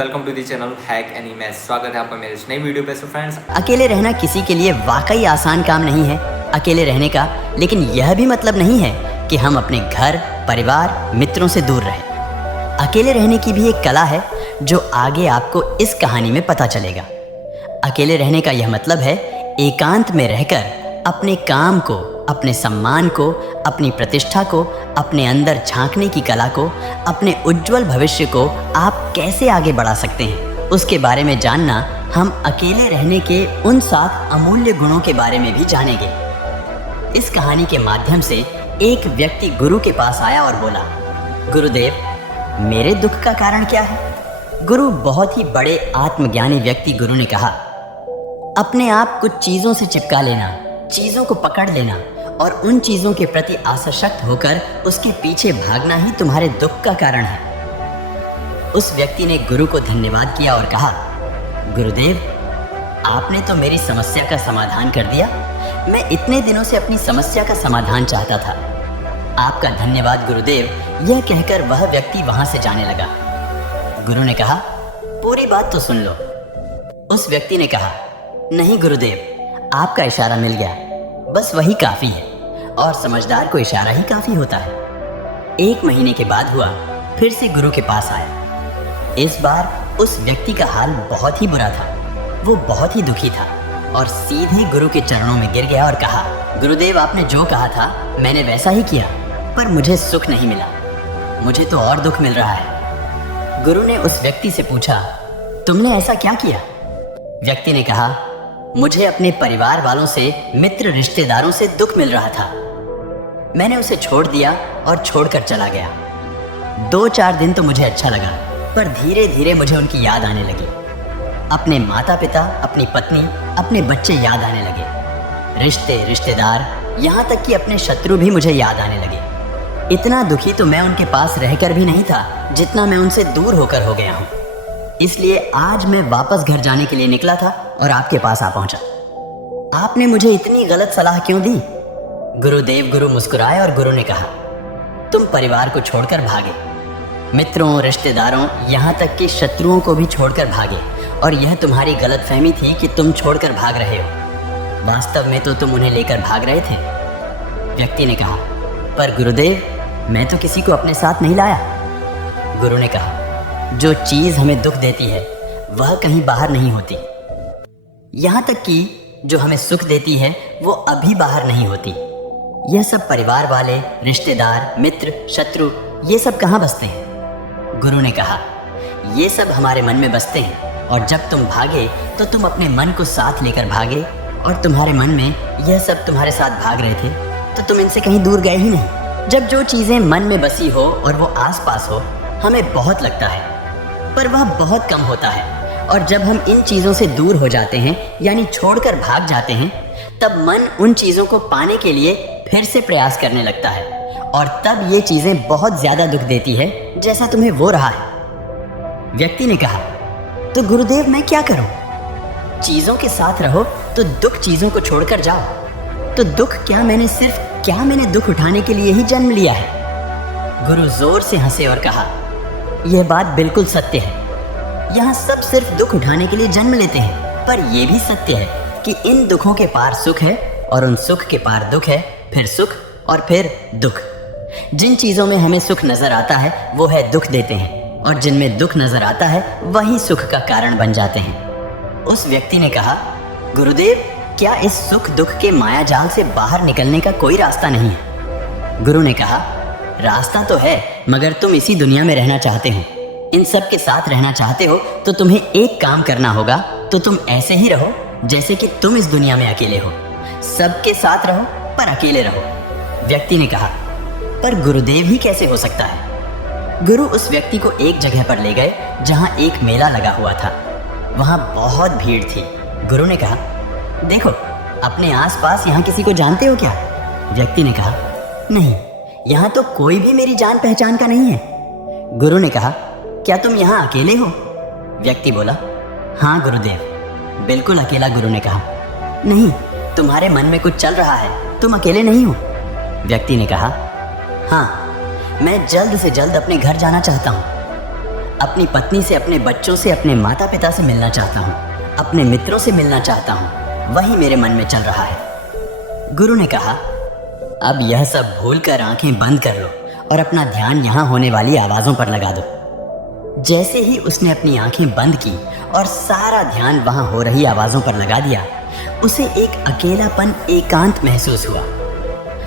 Welcome to the channel hack anime. स्वागत है आपका मेरे इस नई वीडियो पे। सो फ्रेंड्स, अकेले रहना किसी के लिए वाकई आसान काम नहीं है अकेले रहने का, लेकिन यह भी मतलब नहीं है कि हम अपने घर, परिवार, मित्रों से दूर रहें। अकेले रहने की भी एक कला है जो आगे आपको इस कहानी में पता चलेगा। अकेले रहने का यह मतलब है एकांत में रहकर अपने काम को, अपने सम्मान को, अपनी प्रतिष्ठा को, अपने अंदर झांकने की कला को, अपने उज्जवल भविष्य को आप कैसे आगे बढ़ा सकते हैं, उसके बारे में जानना। हम अकेले रहने के उन 7 अमूल्य गुणों के बारे में भी जानेंगे। इस कहानी के माध्यम से एक व्यक्ति गुरु के पास आया और बोला, गुरुदेव, मेरे दुख का कारण क्या है? गुरु, बहुत ही बड़े आत्मज्ञानी व्यक्ति गुरु ने कहा, अपने आप कुछ चीज़ों से चिपका लेना, चीज़ों को पकड़ लेना और उन चीज़ों के प्रति आसक्त होकर उसके पीछे भागना ही तुम्हारे दुख का कारण है। उस व्यक्ति ने गुरु को धन्यवाद किया और कहा, गुरुदेव, आपने तो मेरी समस्या का समाधान कर दिया। मैं इतने दिनों से अपनी समस्या का समाधान चाहता था। आपका धन्यवाद गुरुदेव। यह कहकर वह व्यक्ति वहां से जाने लगा। गुरु ने कहा, पूरी बात तो सुन लो। उस व्यक्ति ने कहा, नहीं गुरुदेव, आपका इशारा मिल गया, बस वही काफी है, और समझदार को इशारा ही काफी होता है। 1 महीने के बाद हुआ, फिर से गुरु के पास आया। इस बार उस व्यक्ति का हाल बहुत ही बुरा था। वो बहुत ही दुखी था और सीधे गुरु के चरणों में गिर गया और कहा, गुरुदेव, आपने जो कहा था मैंने वैसा ही किया, पर मुझे सुख नहीं मिला। मुझे तो और दुख मिल रहा है। गुरु ने उस व्यक्ति से पूछा, तुमने ऐसा क्या किया? व्यक्ति ने कहा, मुझे अपने परिवार वालों से, मित्र रिश्तेदारों से दुख मिल रहा था। मैंने उसे छोड़ दिया और छोड़कर चला गया। 2-4 दिन तो मुझे अच्छा लगा, पर धीरे धीरे मुझे उनकी याद आने लगी। अपने माता पिता, अपनी पत्नी, अपने बच्चे याद आने लगे। रिश्ते, रिश्तेदार, यहाँ तक कि अपने शत्रु भी मुझे याद आने लगे। इतना दुखी तो मैं उनके पास रहकर भी नहीं था जितना मैं उनसे दूर होकर हो गया हूँ। इसलिए आज मैं वापस घर जाने के लिए निकला था और आपके पास आ पहुंचा। आपने मुझे इतनी गलत सलाह क्यों दी? गुरु मुस्कुराए और गुरु ने कहा, तुम परिवार को छोड़कर भागे, मित्रों, रिश्तेदारों, यहाँ तक कि शत्रुओं को भी छोड़कर भागे, और यह तुम्हारी गलतफहमी थी कि तुम छोड़कर भाग रहे हो। वास्तव में तो तुम उन्हें लेकर भाग रहे थे। व्यक्ति ने कहा, पर गुरुदेव, मैं तो किसी को अपने साथ नहीं लाया। गुरु ने कहा, जो चीज़ हमें दुख देती है वह कहीं बाहर नहीं होती। यहाँ तक कि जो हमें सुख देती है वो अभी बाहर नहीं होती। यह सब परिवार वाले, रिश्तेदार, मित्र, शत्रु, ये सब कहाँ बसते हैं? गुरु ने कहा, ये सब हमारे मन में बसते हैं, और जब तुम भागे तो तुम अपने मन को साथ लेकर भागे, और तुम्हारे मन में यह सब तुम्हारे साथ भाग रहे थे तो तुम इनसे कहीं दूर गए ही नहीं। जब जो चीज़ें मन में बसी हो और वो आस पास हो, हमें बहुत लगता है, पर वह बहुत कम होता है। और जब हम इन चीज़ों से दूर हो जाते हैं, यानी छोड़कर भाग जाते हैं, तब मन उन चीज़ों को पाने के लिए फिर से प्रयास करने लगता है, और तब ये चीज़ें बहुत ज़्यादा दुख देती है, जैसा तुम्हें वो रहा है। व्यक्ति ने कहा, तो गुरुदेव, मैं क्या करूं? चीज़ों के साथ रहो तो दुख चीज़ों को छोड़कर जाओ। तो दुख क्या, मैंने दुख उठाने के लिए ही जन्म लिया है? गुरु जोर से हंसे और कहा, यह बात बिल्कुल सत्य है। यहाँ सब सिर्फ दुख उठाने के लिए जन्म लेते हैं, पर यह भी सत्य है कि इन दुखों के पार सुख है, और उन सुख के पार दुख है, फिर सुख और फिर दुख। जिन चीज़ों में हमें सुख नजर आता है वो है दुख देते हैं, और जिनमें दुख नजर आता है वही सुख का कारण बन जाते हैं। उस व्यक्ति ने कहा, गुरुदेव, क्या इस सुख दुख के माया जाल से बाहर निकलने का कोई रास्ता नहीं है? गुरु ने कहा, रास्ता तो है, मगर तुम इसी दुनिया में रहना चाहते हो, इन सब के साथ रहना चाहते हो, तो तुम्हें एक काम करना होगा। तो तुम ऐसे ही रहो जैसे कि तुम इस दुनिया में अकेले हो। सबके साथ रहो पर अकेले रहो। व्यक्ति ने कहा, पर गुरुदेव ही कैसे हो सकता है? गुरु उस व्यक्ति को एक जगह पर ले गए जहां एक मेला लगा हुआ था। वहां बहुत भीड़ थी। गुरु ने कहा, देखो, अपने आसपास यहाँ किसी को जानते हो क्या? व्यक्ति ने कहा, नहीं, यहाँ तो कोई भी मेरी जान पहचान का नहीं है। गुरु ने कहा, क्या तुम यहाँ अकेले हो? व्यक्ति बोला, हाँ गुरुदेव, बिल्कुल अकेला। गुरु ने कहा, नहीं, तुम्हारे मन में कुछ चल रहा है, तुम अकेले नहीं हो। व्यक्ति ने कहा, हाँ, मैं जल्द से जल्द अपने घर जाना चाहता हूँ। अपनी पत्नी से, अपने बच्चों से, अपने माता पिता से मिलना चाहता हूँ, अपने मित्रों से मिलना चाहता हूँ, वही मेरे मन में चल रहा है। गुरु ने कहा, अब यह सब भूलकर आंखें बंद कर लो और अपना ध्यान यहाँ होने वाली आवाज़ों पर लगा दो। जैसे ही उसने अपनी आंखें बंद की और सारा ध्यान वहाँ हो रही आवाज़ों पर लगा दिया, उसे एक अकेलापन, एकांत महसूस हुआ।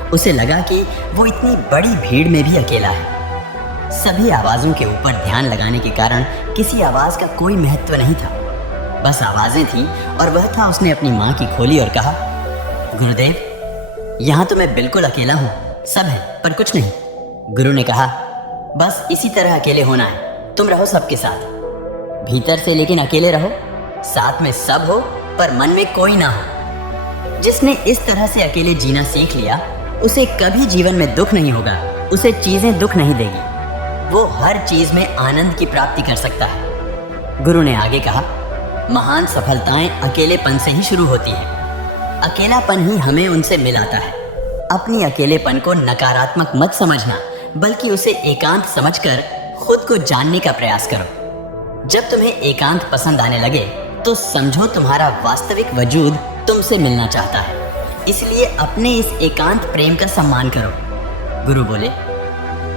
उसे लगा कि वो इतनी बड़ी भीड़ में भी अकेला है। सभी आवाज़ों के ऊपर ध्यान लगाने के कारण किसी आवाज़ का कोई महत्व नहीं था, बस आवाज़ें थीं और वह था। उसने अपनी माँ की खोली और कहा, गुरुदेव, यहाँ तो मैं बिल्कुल अकेला हूँ, सब है पर कुछ नहीं। गुरु ने कहा, बस इसी तरह अकेले होना है, तुम रहो सबके साथ, भीतर से लेकिन अकेले रहो, साथ में सब हो पर मन में कोई ना हो। जिसने इस तरह से अकेले जीना सीख लिया, उसे कभी जीवन में दुख नहीं होगा, उसे चीजें दुख नहीं देगी, वो हर चीज में आनंद की प्राप्ति कर सकता है। गुरु ने आगे कहा, महान सफलताएं अकेलेपन से ही शुरू होती है। अकेलापन ही हमें उनसे मिलाता है। अपनी अकेलेपन को नकारात्मक मत समझना, बल्कि उसे एकांत समझकर खुद को जानने का प्रयास करो। जब तुम्हें एकांत पसंद आने लगे तो समझो तुम्हारा वास्तविक वजूद तुमसे मिलना चाहता है, इसलिए अपने इस एकांत प्रेम का सम्मान करो। गुरु बोले,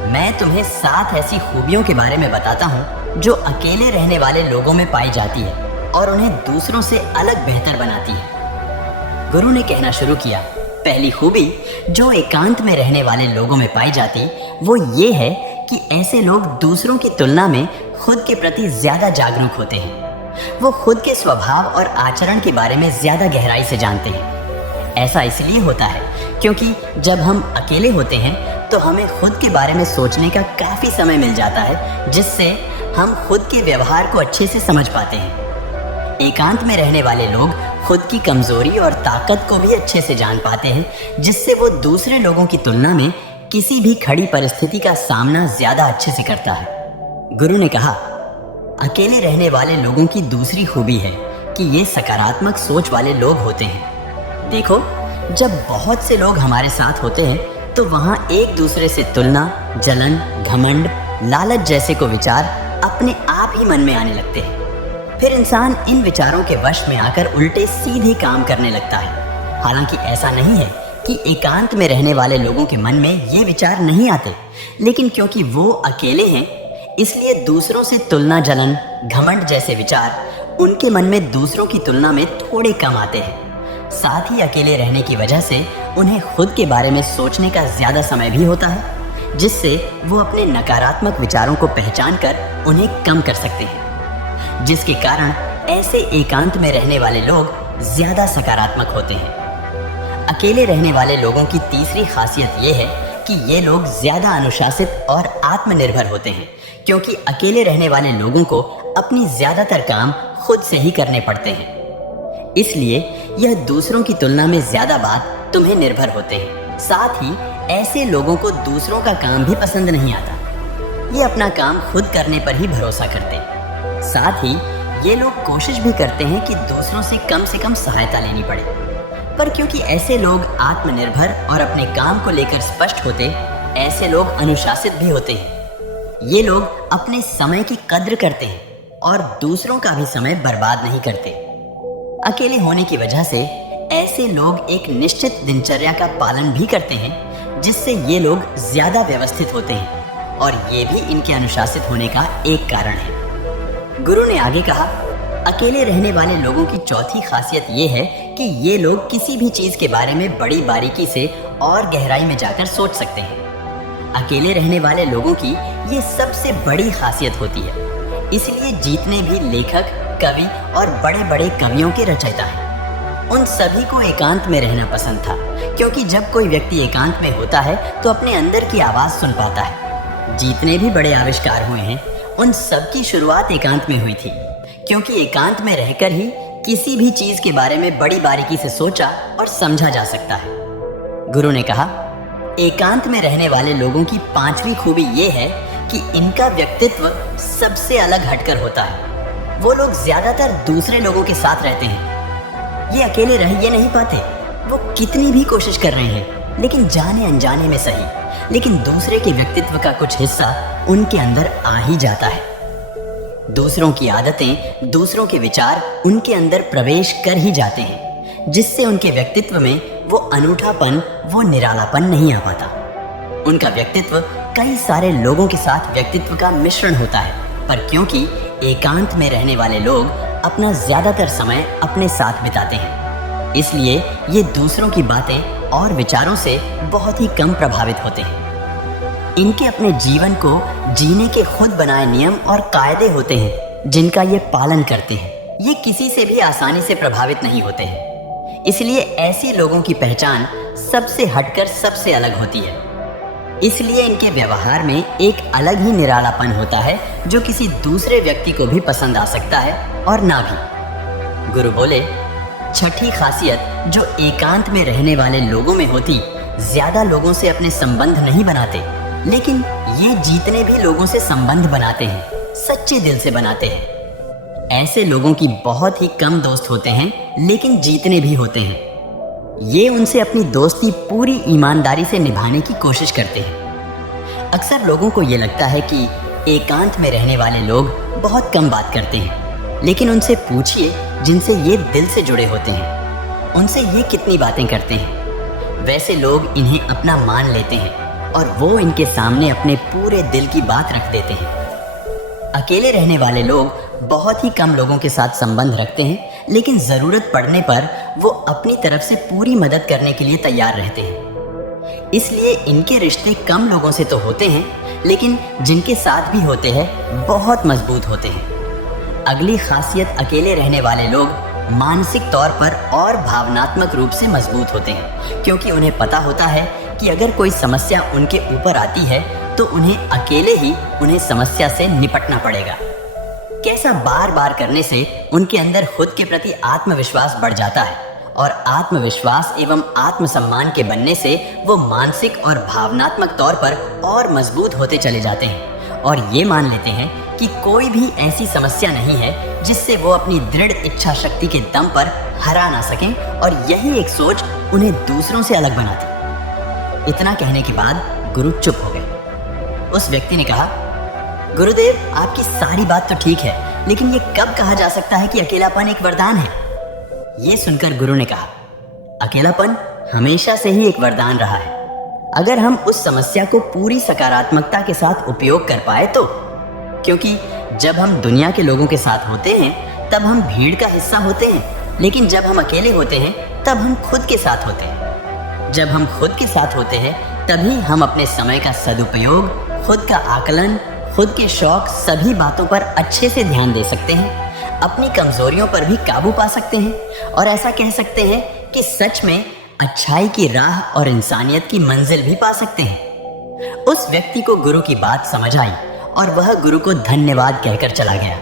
मैं तुम्हें 7 ऐसी खूबियों के बारे में बताता हूँ जो अकेले रहने वाले लोगों में पाई जाती है और उन्हें दूसरों से अलग बेहतर बनाती है। गुरु ने कहना शुरू किया, पहली खूबी जो एकांत में रहने वाले लोगों में पाई जाती वो ये है कि ऐसे लोग दूसरों की तुलना में खुद के प्रति ज्यादा जागरूक होते हैं। वो खुद के स्वभाव और आचरण के बारे में ज्यादा गहराई से जानते हैं। ऐसा इसलिए होता है क्योंकि जब हम अकेले होते हैं तो हमें खुद के बारे में सोचने का काफी समय मिल जाता है, जिससे हम खुद के व्यवहार को अच्छे से समझ पाते हैं। एकांत में रहने वाले लोग खुद की कमजोरी और ताकत को भी अच्छे से जान पाते हैं, जिससे वो दूसरे लोगों की तुलना में किसी भी खड़ी परिस्थिति का सामना ज्यादा अच्छे से करता है। गुरु ने कहा, अकेले रहने वाले लोगों की दूसरी खूबी है कि ये सकारात्मक सोच वाले लोग होते हैं। देखो, जब बहुत से लोग हमारे साथ होते हैं तो वहाँ एक दूसरे से तुलना, जलन, घमंड, लालच जैसे को विचार अपने आप ही मन में आने लगते हैं। फिर इंसान इन विचारों के वश में आकर उल्टे सीधे काम करने लगता है। हालांकि ऐसा नहीं है कि एकांत में रहने वाले लोगों के मन में ये विचार नहीं आते, लेकिन क्योंकि वो अकेले हैं इसलिए दूसरों से तुलना, जलन, घमंड जैसे विचार उनके मन में दूसरों की तुलना में थोड़े कम आते हैं। साथ ही अकेले रहने की वजह से उन्हें खुद के बारे में सोचने का ज्यादा समय भी होता है, जिससे वो अपने नकारात्मक विचारों को पहचान कर उन्हें कम कर सकते हैं, जिसके कारण ऐसे एकांत में रहने वाले लोग ज्यादा सकारात्मक होते हैं। अकेले रहने वाले लोगों की तीसरी खासियत ये है कि ये लोग ज्यादा अनुशासित और आत्मनिर्भर होते हैं, क्योंकि अकेले रहने वाले लोगों को अपनी ज्यादातर काम खुद से ही करने पड़ते हैं। इसलिए यह दूसरों की तुलना में ज्यादा बात तुम्हें निर्भर होते हैं। साथ ही ऐसे लोगों को दूसरों का काम भी पसंद नहीं आता। ये अपना काम खुद करने पर ही भरोसा करते हैं। साथ ही ये लोग कोशिश भी करते हैं कि दूसरों से कम सहायता लेनी पड़े, पर क्योंकि ऐसे लोग आत्मनिर्भर और अपने काम को लेकर स्पष्ट होते, ऐसे लोग अनुशासित भी होते हैं। ये लोग अपने समय की कद्र करते हैं और दूसरों का भी समय बर्बाद नहीं करते। अकेले होने की वजह से ऐसे लोग एक निश्चित दिनचर्या का पालन भी करते हैं, जिससे ये लोग ज्यादा व्यवस्थित होते हैं और ये भी इनके अनुशासित होने का एक कारण है। गुरु ने आगे कहा, अकेले रहने वाले लोगों की चौथी खासियत ये है कि ये लोग किसी भी चीज के बारे में बड़ी बारीकी से और गहराई में जाकर सोच सकते हैं। अकेले रहने वाले लोगों की ये सबसे बड़ी खासियत होती है। इसलिए जितने भी लेखक, कवि और बड़े बड़े कवियों के रचयिता हैं, उन सभी को एकांत में रहना पसंद था, क्योंकि जब कोई व्यक्ति एकांत में होता है तो अपने अंदर की आवाज सुन पाता है। जितने भी बड़े आविष्कार हुए हैं उन सब की शुरुआत एकांत में हुई थी, क्योंकि एकांत में रहकर ही किसी भी चीज के बारे में बड़ी बारीकी से सोचा और समझा जा सकता है। गुरु ने कहा, एकांत में रहने वाले लोगों की पांचवी खूबी ये है कि इनका व्यक्तित्व सबसे अलग हटकर होता है। वो लोग ज्यादातर दूसरे लोगों के साथ रहते हैं। ये अकेले रह ये नहीं पाते। वो कितनी भी कोशिश कर रहे हैं, लेकिन जाने अनजाने में सही, लेकिन दूसरे के व्यक्तित्व का कुछ हिस्सा उनके अंदर आ ही जाता है। दूसरों की आदतें, दूसरों के विचार उनके अंदर प्रवेश कर ही जाते हैं, जिससे उनके व्यक्तित्व में वो अनूठापन, वो निरालापन नहीं आ पाता। उनका व्यक्तित्व कई सारे लोगों के साथ व्यक्तित्व का मिश्रण होता है, पर क्योंकि एकांत में रहने वाले लोग अपना ज्यादातर समय अपने साथ बिताते हैं, इसलिए ये दूसरों की बातें और विचारों से बहुत ही कम प्रभावित होते हैं। इनके अपने जीवन को जीने के खुद बनाए नियम और कायदे होते हैं, जिनका ये पालन करते हैं। ये किसी से भी आसानी से प्रभावित नहीं होते हैं, इसलिए ऐसे लोगों की पहचान सबसे हटकर सबसे अलग होती है। इसलिए इनके व्यवहार में एक अलग ही निरालापन होता है, जो किसी दूसरे व्यक्ति को भी पसंद आ सकता है और ना भी। गुरु बोले, छठी खासियत जो एकांत में रहने वाले लोगों में होती, ज्यादा लोगों से अपने संबंध नहीं बनाते, लेकिन ये जितने भी लोगों से संबंध बनाते हैं, सच्चे दिल से बनाते हैं। ऐसे लोगों की बहुत ही कम दोस्त होते हैं, लेकिन जितने भी होते हैं, ये उनसे अपनी दोस्ती पूरी ईमानदारी से निभाने की कोशिश करते हैं। अक्सर लोगों को ये लगता है कि एकांत में रहने वाले लोग बहुत कम बात करते हैं, लेकिन उनसे पूछिए जिनसे ये दिल से जुड़े होते हैं, उनसे ये कितनी बातें करते हैं। वैसे लोग इन्हें अपना मान लेते हैं और वो इनके सामने अपने पूरे दिल की बात रख देते हैं। अकेले रहने वाले लोग बहुत ही कम लोगों के साथ संबंध रखते हैं, लेकिन ज़रूरत पड़ने पर वो अपनी तरफ से पूरी मदद करने के लिए तैयार रहते हैं। इसलिए इनके रिश्ते कम लोगों से तो होते हैं, लेकिन जिनके साथ भी होते हैं बहुत मजबूत होते हैं। अगली खासियत, अकेले रहने वाले लोग मानसिक तौर पर और भावनात्मक रूप से मजबूत होते हैं, क्योंकि उन्हें पता होता है कि अगर कोई समस्या उनके ऊपर आती है तो उन्हें अकेले ही उन्हें समस्या से निपटना पड़ेगा। कैसा बार बार करने से उनके अंदर खुद के प्रति आत्मविश्वास बढ़ जाता है, और आत्मविश्वास एवं आत्मसम्मान के बनने से वो मानसिक और भावनात्मक तौर पर और मजबूत होते चले जाते हैं, और ये मान लेते हैं कि कोई भी ऐसी समस्या नहीं है जिससे वो अपनी दृढ़ इच्छा शक्ति के दम पर हरा ना सकें, और यही एक सोच उन्हें दूसरों से अलग बनाती। इतना कहने के बाद गुरु चुप हो गए। उस व्यक्ति ने कहा, गुरुदेव, आपकी सारी बात तो ठीक है, लेकिन ये कब कहा जा सकता है कि अकेलापन एक वरदान है? ये सुनकर गुरु ने कहा, अकेलापन हमेशा से ही एक वरदान रहा है, अगर हम उस समस्या को पूरी सकारात्मकता के साथ उपयोग कर पाए तो। क्योंकि जब हम दुनिया के लोगों के साथ होते हैं तब हम भीड़ का हिस्सा होते हैं, लेकिन जब हम अकेले होते हैं तब हम खुद के साथ होते हैं। जब हम खुद के साथ होते हैं तभी हम अपने समय का सदुपयोग, खुद का आकलन, खुद के शौक, सभी बातों पर अच्छे से ध्यान दे सकते हैं, अपनी कमजोरियों पर भी काबू पा सकते हैं, और ऐसा कह सकते हैं कि सच में अच्छाई की राह और इंसानियत की मंजिल भी पा सकते हैं। उस व्यक्ति को गुरु की बात समझ आई और वह गुरु को धन्यवाद कहकर चला गया।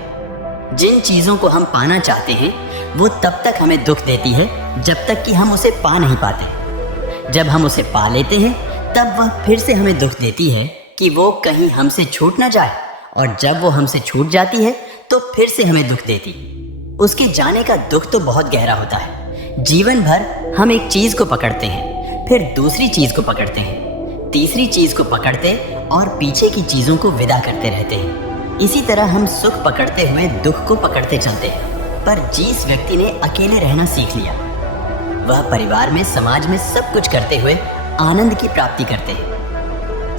जिन चीज़ों को हम पाना चाहते हैं वो तब तक हमें दुख देती है जब तक कि हम उसे पा नहीं पाते। जब हम उसे पा लेते हैं तब वह फिर से हमें दुख देती है कि वो कहीं हमसे छूट ना जाए, और जब वो हमसे छूट जाती है तो फिर से हमें दुख देती। उसके जाने का दुख तो बहुत गहरा होता है। जीवन भर हम एक चीज़ को पकड़ते हैं, फिर दूसरी चीज़ को पकड़ते हैं, तीसरी चीज़ को पकड़ते और पीछे की चीज़ों को विदा करते रहते हैं। इसी तरह हम सुख पकड़ते हुए दुख को पकड़ते चलते हैं। पर जिस व्यक्ति ने अकेले रहना सीख लिया, वह परिवार में, समाज में सब कुछ करते हुए आनंद की प्राप्ति करते हैं।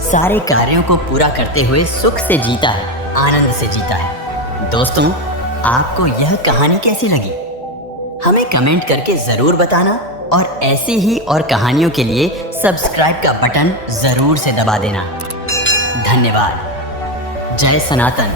सारे कार्यों को पूरा करते हुए सुख से जीता है, आनंद से जीता है। दोस्तों, आपको यह कहानी कैसी लगी? हमें कमेंट करके ज़रूर बताना, और ऐसी ही और कहानियों के लिए सब्सक्राइब का बटन ज़रूर से दबा देना। धन्यवाद। जय सनातन।